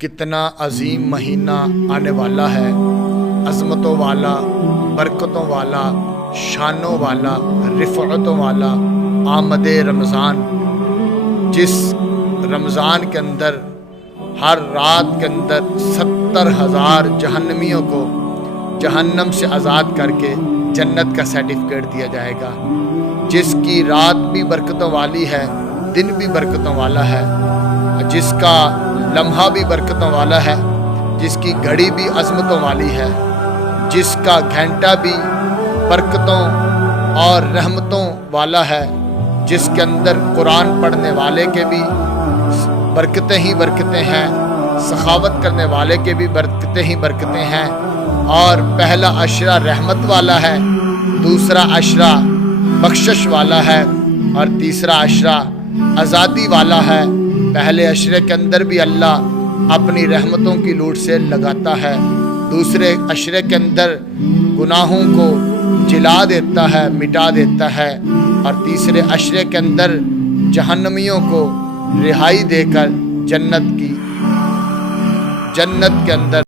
کتنا عظیم مہینہ آنے والا ہے، عظمتوں والا، برکتوں والا، شانوں والا، رفعتوں والا آمد رمضان، جس رمضان کے اندر ہر رات کے اندر 70,000 جہنمیوں کو جہنم سے آزاد کر کے جنت کا سرٹیفکیٹ دیا جائے گا، جس کی رات بھی برکتوں والی ہے، دن بھی برکتوں والا ہے، جس کا لمحہ بھی برکتوں والا ہے، جس کی گھڑی بھی عظمتوں والی ہے، جس کا گھنٹہ بھی برکتوں اور رحمتوں والا ہے، جس کے اندر قرآن پڑھنے والے کے بھی برکتیں ہی برکتیں ہیں، سخاوت کرنے والے کے بھی برکتیں ہی برکتیں ہیں، اور پہلا عشرہ رحمت والا ہے، دوسرا عشرہ بخشش والا ہے، اور تیسرا عشرہ آزادی والا ہے۔ پہلے عشرے کے اندر بھی اللہ اپنی رحمتوں کی لوٹ سے لگاتا ہے، دوسرے عشرے کے اندر گناہوں کو جلا دیتا ہے، مٹا دیتا ہے، اور تیسرے عشرے کے اندر جہنمیوں کو رہائی دے کر جنت کے اندر